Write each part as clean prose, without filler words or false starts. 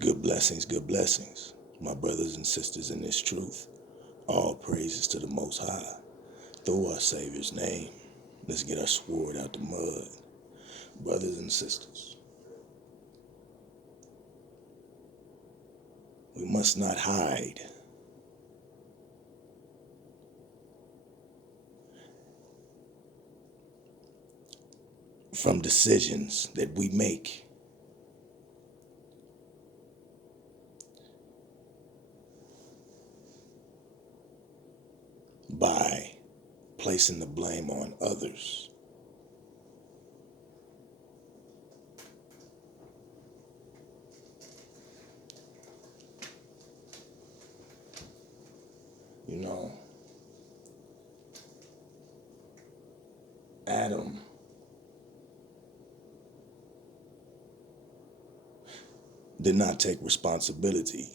good blessings, my brothers and sisters in this truth. All praises to the Most High. Through our Savior's name, let's get our sword out the mud. Brothers and sisters, we must not hide from decisions that we make by placing the blame on others. You know, Adam did not take responsibility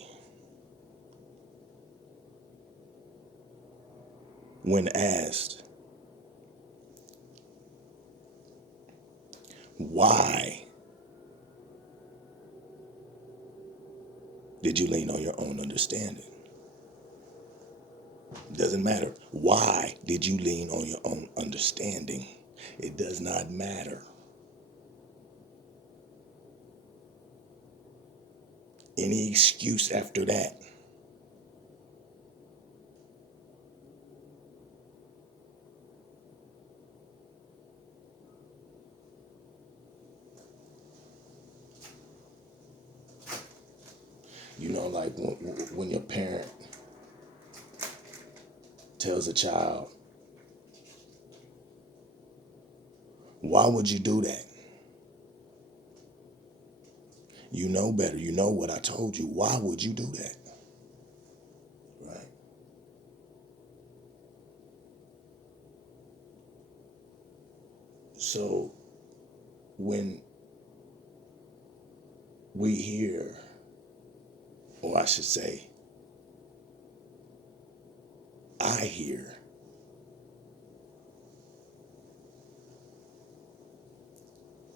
when asked, why did you lean on your own understanding? It doesn't matter. Why did you lean on your own understanding? It does not matter. Any excuse after that, you know, like when your parent tells a child, why would you do that? You know better. You know what I told you. Why would you do that? Right? So when we hear, or I should say, I hear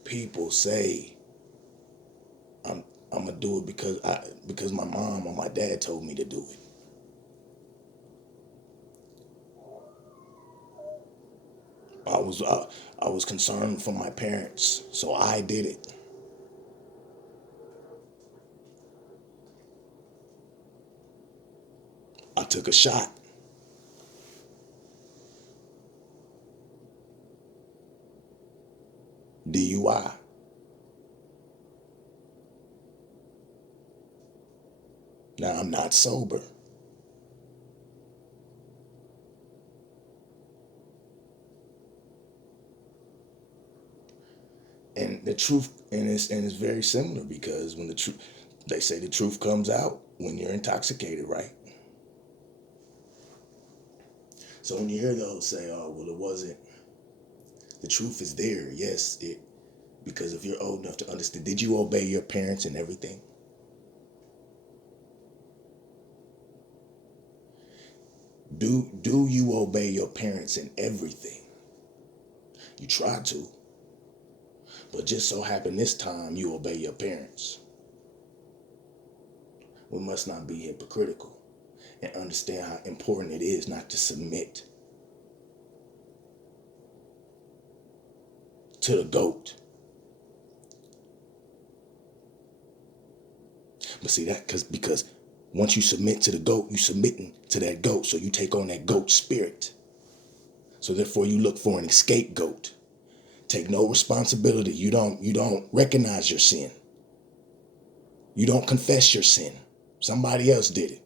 people say, I'm gonna do it because my mom or my dad told me to do it. I was concerned for my parents, so I did it. I took a shot. DUI. Now I'm not sober. And the truth, and it's very similar, because when they say the truth comes out when you're intoxicated, right? So when you hear those say, oh, well, it wasn't, the truth is there. Yes, because if you're old enough to understand, did you obey your parents in everything? Do you obey your parents in everything? You try to, but just so happen this time you obey your parents. We must not be hypocritical and understand how important it is not to submit to the goat. But see that because once you submit to the goat, you submitting to that goat, so you take on that goat spirit. So therefore you look for an scapegoat. Take no responsibility. You don't recognize your sin. You don't confess your sin. Somebody else did it.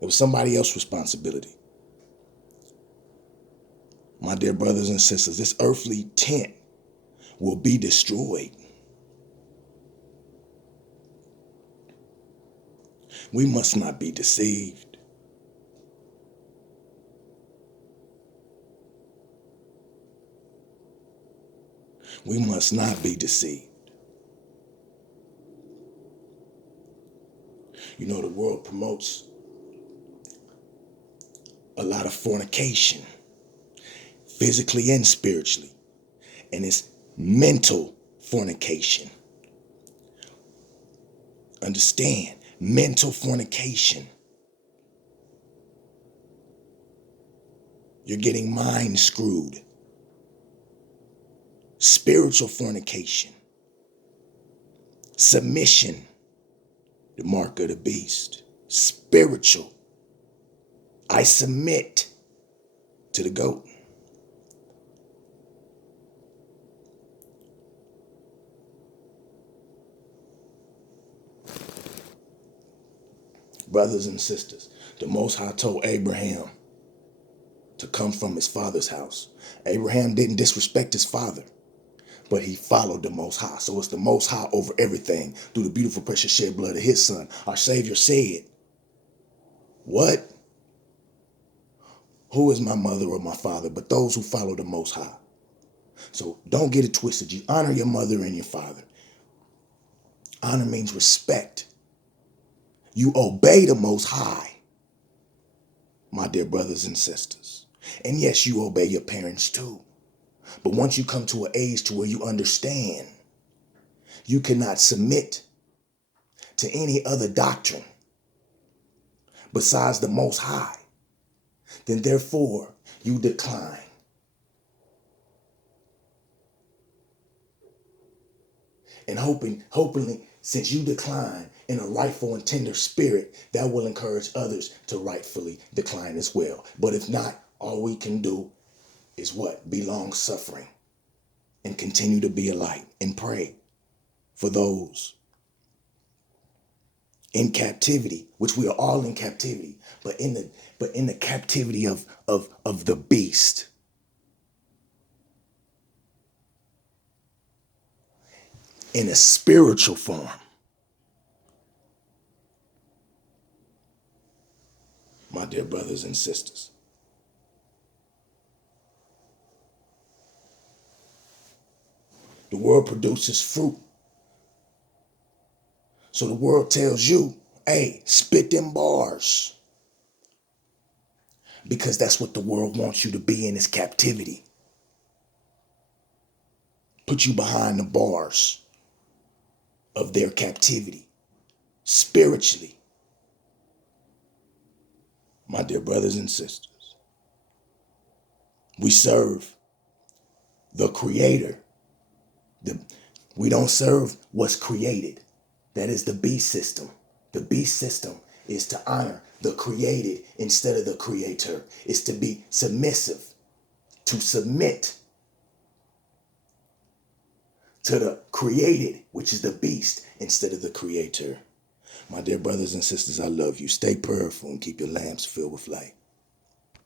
It was somebody else's responsibility. My dear brothers and sisters, this earthly tent will be destroyed. We must not be deceived. We must not be deceived. You know, the world promotes a lot of fornication, physically and spiritually, and it's mental fornication. Understand, mental fornication. You're getting mind screwed. Spiritual fornication. Submission, the mark of the beast. Spiritual. I submit to the goat. Brothers and sisters, the Most High told Abraham to come from his father's house. Abraham didn't disrespect his father, but he followed the Most High. So it's the Most High over everything through the beautiful, precious shed blood of his son. Our Savior said, what? Who is my mother or my father but those who follow the Most High? So don't get it twisted. You honor your mother and your father. Honor means respect. You obey the Most High, my dear brothers and sisters. And yes, you obey your parents too. But once you come to an age to where you understand, you cannot submit to any other doctrine besides the Most High, then therefore you decline. And hopefully, since you decline in a rightful and tender spirit, that will encourage others to rightfully decline as well. But if not, all we can do is what? Be long suffering and continue to be a light and pray for those in captivity, which we are all in captivity, but in the captivity of the beast. In a spiritual form. My dear brothers and sisters. The world produces fruit. So the world tells you, hey, spit them bars. Because that's what the world wants you to be in, is captivity. Put you behind the bars of their captivity. Spiritually. My dear brothers and sisters. We serve the Creator. We don't serve what's created. That is the beast system. The beast system is to honor the created instead of the creator. It's to be submissive, to submit to the created, which is the beast, instead of the creator. My dear brothers and sisters, I love you. Stay prayerful and keep your lamps filled with light.